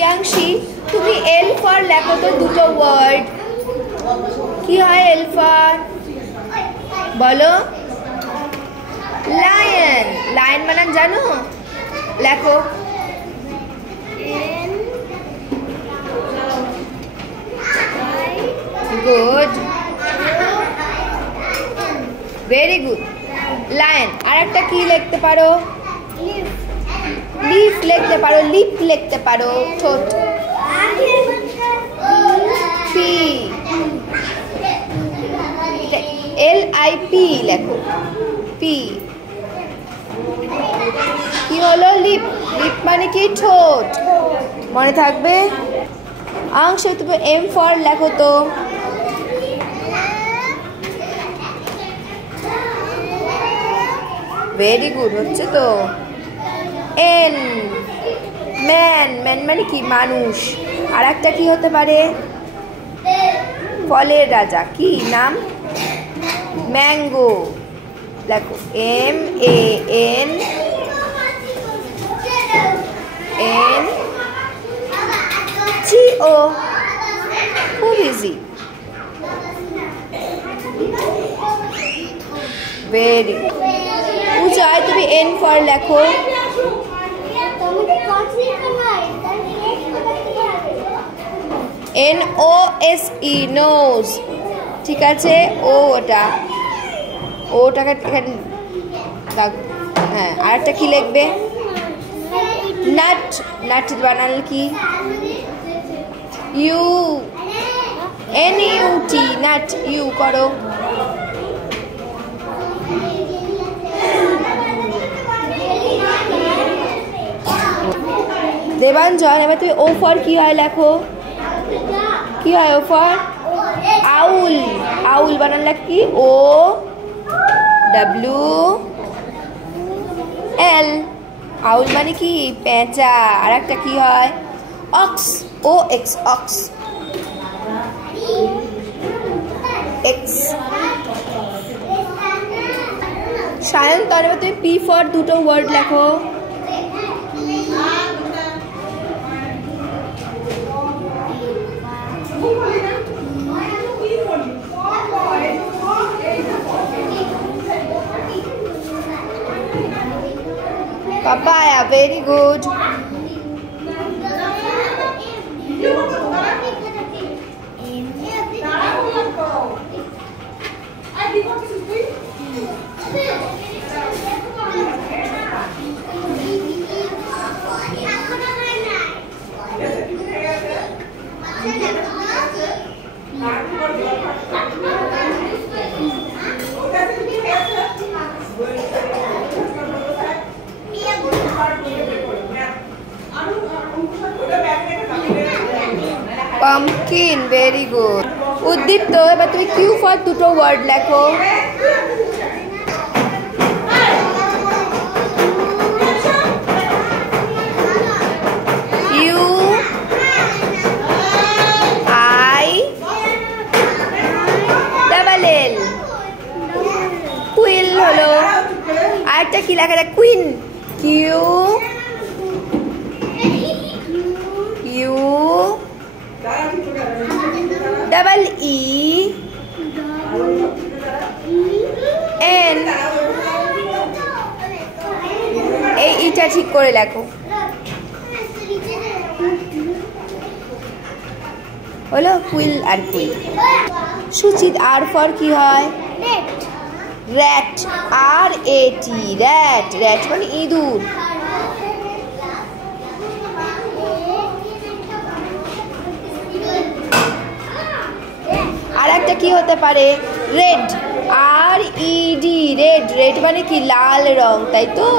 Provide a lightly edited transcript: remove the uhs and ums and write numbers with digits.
প্রিয়াংশী, তুমি L for লেখো তো দুটো ওয়ার্ড। কি হয় এল ফর? বলো। লায়ন। লায়ন বানান জানো? লেখো। Good, very good. লায়ন। আর একটা কি লিখতে পারো? লিফ লিখতে পারো, লিপ লিখতে পারো, ঠোঁট। পি, LIP লেখো। পি কি হলো? লিপ। লিপ মানে কি? ঠোঁট। মনে থাকবে? অংশ, তুমি এম ফর লেখো তো। ভেরি গুড, হচ্ছে তো। N, man. ম্যান মানে কি? মানুষ। আর একটা কি হতে পারে? ফলের রাজা। কি নাম? ম্যাঙ্গো। দেখো MAN, GO। খুব ইজি। Very good. পূজায়, তুমি N ফর লেখো। NOSE, nose. ঠিক আছে, ও ওটা, ওটাকে এখানে দাগ। হ্যাঁ, আর একটা কি লিখবে? নাট। নাট বানাল কি? NUT, nut. ইউ করো। দেবাঞ্জন, এবার তুমি ও ফর কি হয় লেখো। কি হয় ও ফর? আউল। আউল বানান লাগ কি? OWL। আউল মানে কি? পেঁচা। আর একটা কি হয়? Ox. OX, ox. X. Sayan, তার এবার তুমি পি ফর দুটো ওয়ার্ড লেখো। Papaya, very good. Pumpkin, very good. Uddipta, এবার তুমি কিউ ফর দুটো ওয়ার্ড লেখো। UILL, কুইল হলো। আরেকটা কি লেখা? কুইন। QUEEN। এই ইটা ঠিক করে লেখো। হলো কুইল আর কুইল। সুচিত, আর ফর কি হয়? র্যাট। RAT, rat. র্যাট মানে ইঁদুর। আর একটা কি হতে পারে? রেড। RED, red. রেড মানে কি? লাল রং, তাই তো?